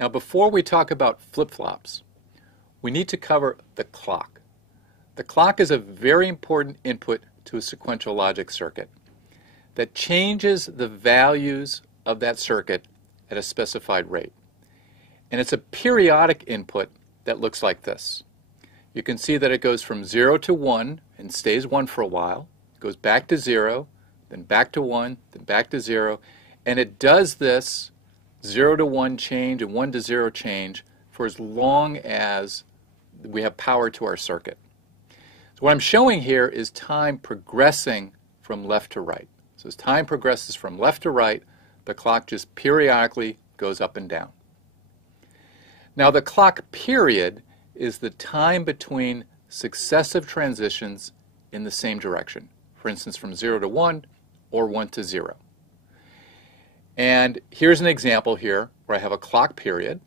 Now before we talk about flip-flops, we need to cover the clock. The clock is a very important input to a sequential logic circuit that changes the values of that circuit at a specified rate. And it's a periodic input that looks like this. You can see that it goes from 0 to 1 and stays 1 for a while, goes back to 0, then back to 1, then back to 0, and it does this 0 to 1 change and 1 to 0 change for as long as we have power to our circuit. So what I'm showing here is time progressing from left to right. So as time progresses from left to right, the clock just periodically goes up and down. Now the clock period is the time between successive transitions in the same direction. For instance, from 0 to 1 or 1 to 0. And here's an example here where I have a clock period,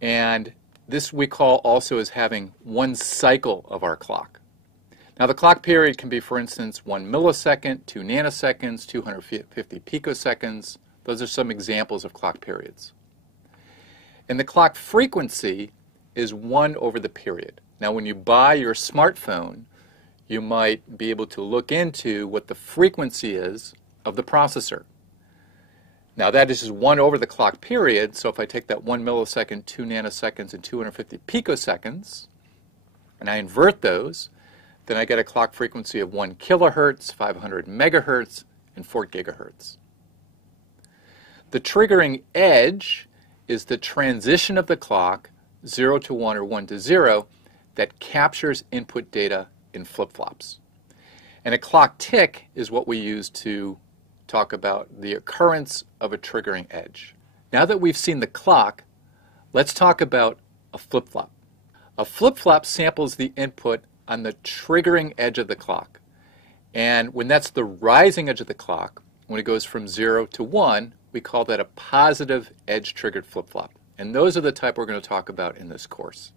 and this we call also as having one cycle of our clock. Now the clock period can be, for instance, 1 millisecond, 2 nanoseconds, 250 picoseconds. Those are some examples of clock periods. And the clock frequency is 1 over the period. Now when you buy your smartphone, you might be able to look into what the frequency is of the processor. Now that is just 1 over the clock period, so if I take that 1 millisecond, 2 nanoseconds, and 250 picoseconds, and I invert those, then I get a clock frequency of 1 kilohertz, 500 megahertz, and 4 gigahertz. The triggering edge is the transition of the clock 0 to 1 or 1 to 0 that captures input data in flip-flops. And a clock tick is what we use to talk about the occurrence of a triggering edge. Now that we've seen the clock, let's talk about a flip-flop. A flip-flop samples the input on the triggering edge of the clock. And when that's the rising edge of the clock, when it goes from 0 to 1, we call that a positive edge-triggered flip-flop. And those are the type we're going to talk about in this course.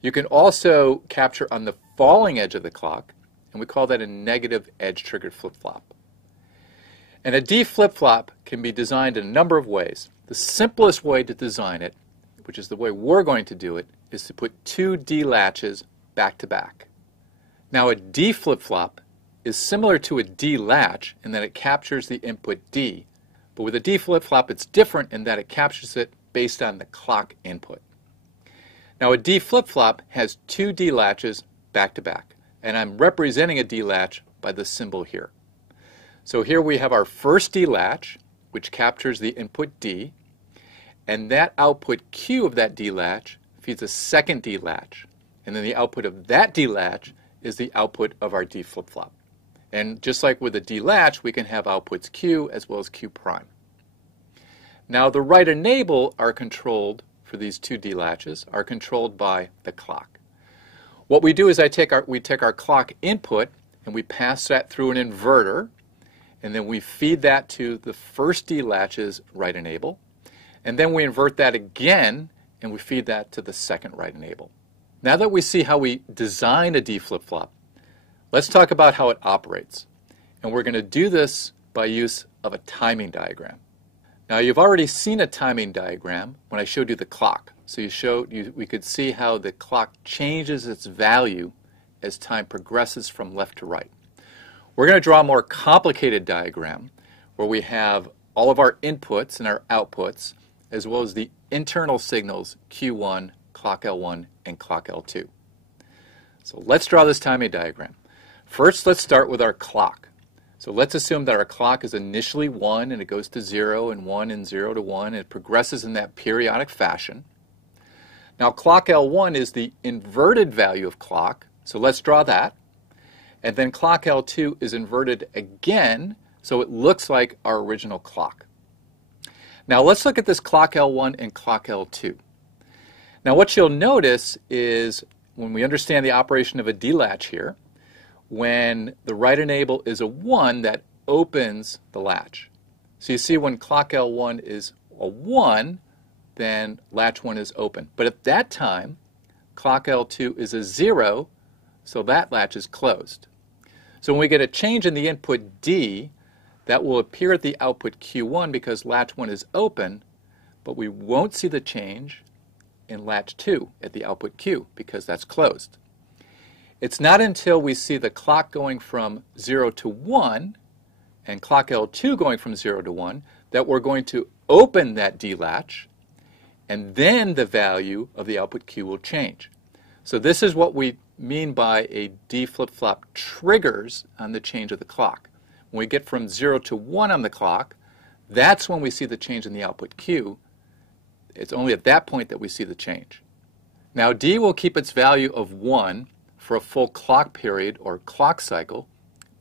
You can also capture on the falling edge of the clock, and we call that a negative edge-triggered flip-flop. And a D flip-flop can be designed in a number of ways. The simplest way to design it, which is the way we're going to do it, is to put 2 D latches back to back. Now a D flip-flop is similar to a D latch in that it captures the input D, but with a D flip-flop it's different in that it captures it based on the clock input. Now a D flip-flop has 2 D latches back to back, and I'm representing a D latch by the symbol here. So here we have our first D latch, which captures the input D, and that output Q of that D latch feeds a second D latch, and then the output of that D latch is the output of our D flip-flop. And just like with a D latch, we can have outputs Q as well as Q prime. Now the write enable are controlled for these 2 D latches are controlled by the clock. What we do is we take our clock input and we pass that through an inverter, and then we feed that to the first D latch's write enable, and then we invert that again and we feed that to the second write enable. Now that we see how we design a D flip-flop, let's talk about how it operates. And we're going to do this by use of a timing diagram. Now you've already seen a timing diagram when I showed you the clock. So we could see how the clock changes its value as time progresses from left to right. We're going to draw a more complicated diagram where we have all of our inputs and our outputs as well as the internal signals Q1, clock L1, and clock L2. So let's draw this timing diagram. First, let's start with our clock. So let's assume that our clock is initially 1 and it goes to 0 and 1 and 0 to 1 and it progresses in that periodic fashion. Now clock L1 is the inverted value of clock, so let's draw that. And then clock L2 is inverted again, so it looks like our original clock. Now let's look at this clock L1 and clock L2. Now what you'll notice is when we understand the operation of a D latch here, when the write enable is a 1, that opens the latch. So you see when clock L1 is a 1, then latch 1 is open. But at that time, clock L2 is a 0, so that latch is closed. So when we get a change in the input D, that will appear at the output Q1 because latch 1 is open, but we won't see the change in latch 2 at the output Q because that's closed. It's not until we see the clock going from 0 to 1 and clock L2 going from 0 to 1 that we're going to open that D latch, and then the value of the output Q will change. So this is what we mean by a D flip-flop triggers on the change of the clock. When we get from 0 to 1 on the clock, that's when we see the change in the output Q. It's only at that point that we see the change. Now D will keep its value of 1 for a full clock period or clock cycle,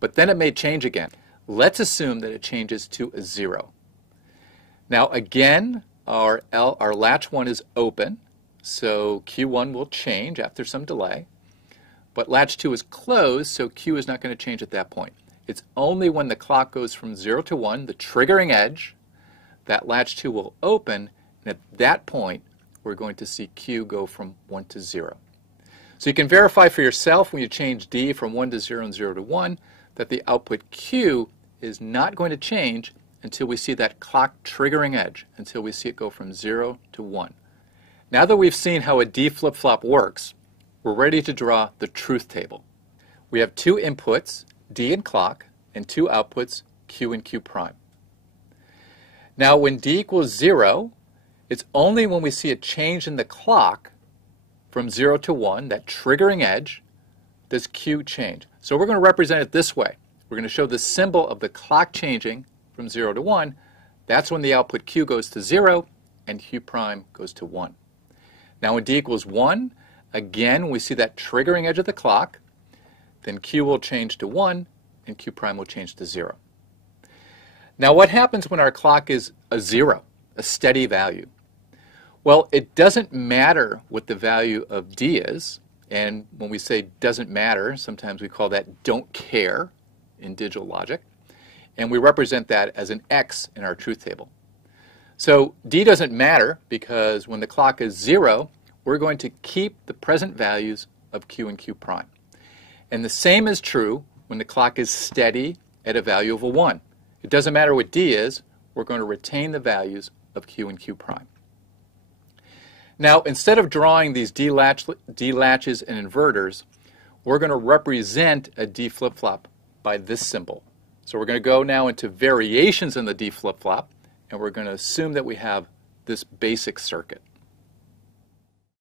but then it may change again. Let's assume that it changes to a 0. Now again, our latch 1 is open, so Q1 will change after some delay, but latch 2 is closed, so Q is not going to change at that point. It's only when the clock goes from 0 to 1, the triggering edge, that latch 2 will open, and at that point we're going to see Q go from 1 to 0. So you can verify for yourself when you change D from 1 to 0 and 0 to 1 that the output Q is not going to change until we see that clock triggering edge, until we see it go from 0 to 1. Now that we've seen how a D flip-flop works, we're ready to draw the truth table. We have two inputs, D and clock, and two outputs, Q and Q prime. Now when D equals 0, it's only when we see a change in the clock from 0 to 1, that triggering edge, does Q change. So we're going to represent it this way. We're going to show the symbol of the clock changing from 0 to 1. That's when the output Q goes to 0 and Q prime goes to 1. Now when D equals 1, again when we see that triggering edge of the clock, then Q will change to 1 and Q prime will change to 0. Now what happens when our clock is a 0, a steady value? Well, it doesn't matter what the value of D is, and when we say doesn't matter, sometimes we call that don't care in digital logic, and we represent that as an X in our truth table. So D doesn't matter because when the clock is 0, we're going to keep the present values of Q and Q prime. And the same is true when the clock is steady at a value of a 1. It doesn't matter what D is, we're going to retain the values of Q and Q prime. Now, instead of drawing these D latches and inverters, we're going to represent a D flip-flop by this symbol. So we're going to go now into variations in the D flip-flop, and we're going to assume that we have this basic circuit.